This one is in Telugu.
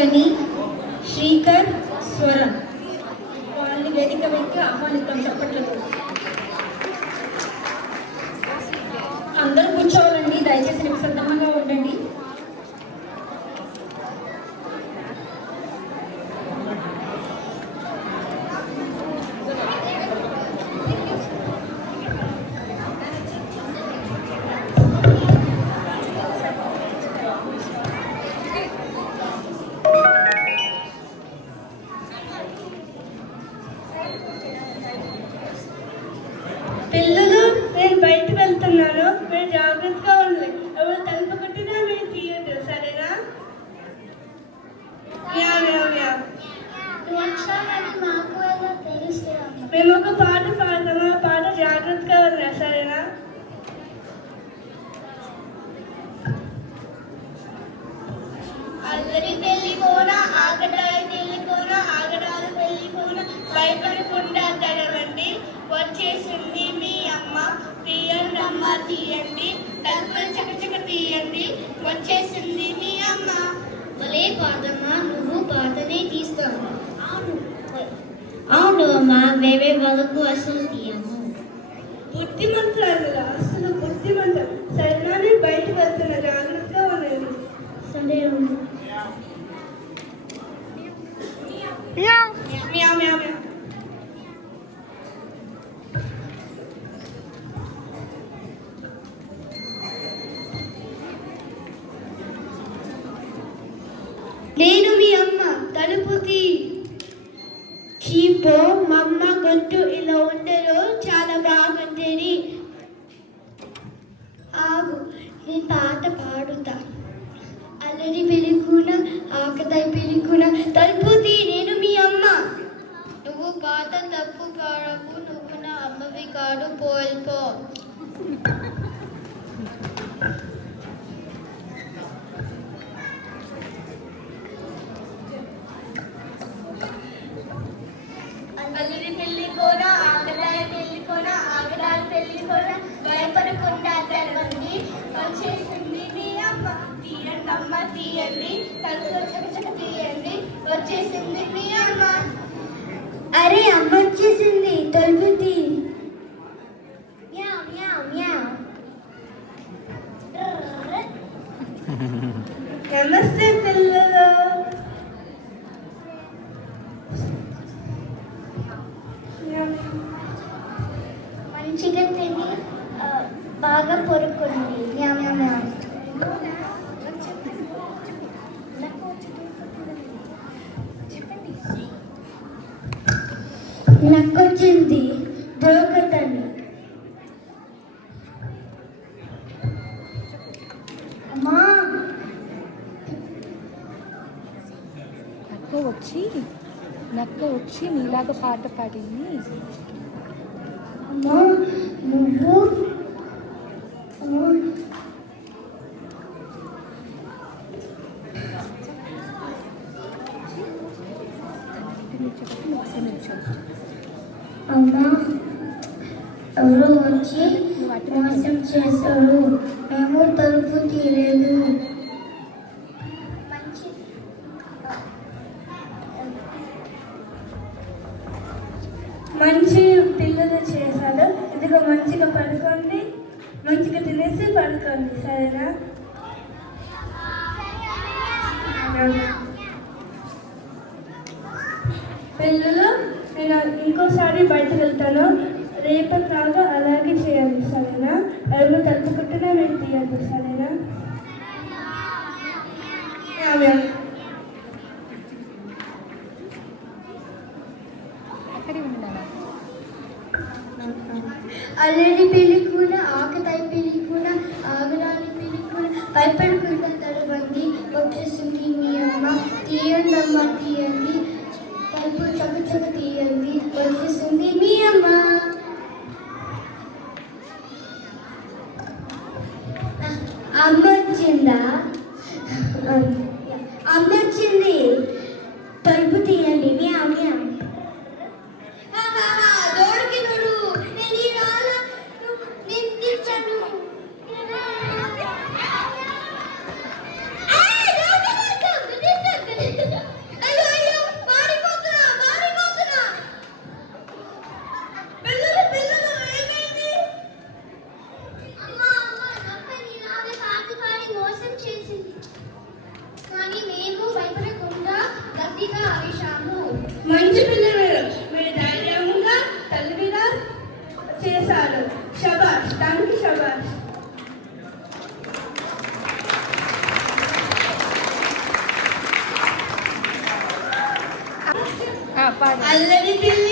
అంజని, శ్రీకర్, స్వరం వాళ్ళని వేదిక వైపు ఆహ్వానిద్దాం. చప్పట్లతో అందరూ కూర్చోవాలండి. దయచేసి నిమిషంగా ఉండండి. పిల్లలు, నేను బయటకు వెళ్తున్నాను. మీరు జాగ్రత్తగా ఉండండి. ఎవరు తలుపు కొట్టినా మీరు తీయద్దు, సరేనా? మేము ఒక పాట పాడతాము. ఆ పాట జాగ్రత్తగా ఉన్నా, సరేనా? అల్లరి పెళ్లి కోన, ఆగడాలు పెళ్లి కోన, ఆగడాలు పెళ్లి కోన, భయపడకుండా తడవండి. వచ్చేసింది మీ అమ్మ, తీయండి అమ్మ తీయండి, తలుపులు చకచక తీయండి. వచ్చేసింది మీ అమ్మ. భలే పాదమ్మా, నువ్వు పాతనే తీస్తావు. అవును అమ్మా, వేవే వరకు అసలు తీయము. బుద్ధిమంతులు అసలు బుద్ధిమంతులు. సరేనా? నేను బయటకు వెళ్తున్నా, జాగ్రత్తగా ఉన్నాను. సరే నేను మీ అమ్మ, తలుపు తీ. చీపో, మా అమ్మ గొంతు ఇలా ఉండదు, చాలా బాగుంటుంది. ఆగు, నేను పాట పాడుతా. అల్లరి పెళ్ళికూన, ఆకతాయి పెళ్ళికూన, తలుపు తీ. నేను మీ అమ్మ. నువ్వు పాత తప్పు పాడకు, నువ్వు నా అమ్మవి కాడు, పోల్పో. అల్లరి పెళ్లి కోన, ఆకతాయి పెళ్లి కోన, ఆగడాలు పెళ్లి కోన, భయపడకుండా తెరవండి. వచ్చేసింది మీ అమ్మ, తీయండి అమ్మ తీయండి, తలుపులు చకచక తీయండి. వచ్చేసింది మీ అమ్మ. అరే, అమ్మ వచ్చేసింది, తలుపు తీ. నమస్తే పిల్లలు. మంచిగా తిని బాగా పొరుక్కోండి. నక్కొచ్చింది దొరకతని. అమ్మా, నక్క వచ్చి నీలాగా పాట పాడింది. అమ్మా నువ్వు అమ్మా, ఎవరు వచ్చి మోసం చేశారు. మేము తలుపు తీయలేదు. మంచి పిల్లలు చేశారు. ఇదిగో మంచిగా పడుకోండి, మంచిగా తినేసి పడుకోండి, సరేనా? పిల్లలు, నేను ఇంకోసారి బయటకు వెళ్తాను. రేపటి దాకా అలాగే చేయాలి, సరేనా? ఎవరు తలుపుకుంటేనే మేము తీయద్దు, సరేనా? అల్లరి పెళ్లి కూడా, ఆకతాయి పెళ్లి కూడా, ఆగడాని పెళ్లి కూడా, భయపడకుండా తడవండి. వచ్చేసింది మీ అమ్మ, తీయండి అమ్మ తీయండి, తలుపు చకచక తీయండి. వచ్చేసింది మీ అమ్మ. అమ్మ వచ్చిందా? అమ్మ వచ్చింది, తలుపు తీయండి. దోడికి నోడు, నేను ఈ రాళ్ళ నిందించాను. పాడు అల్లరి పిల్లి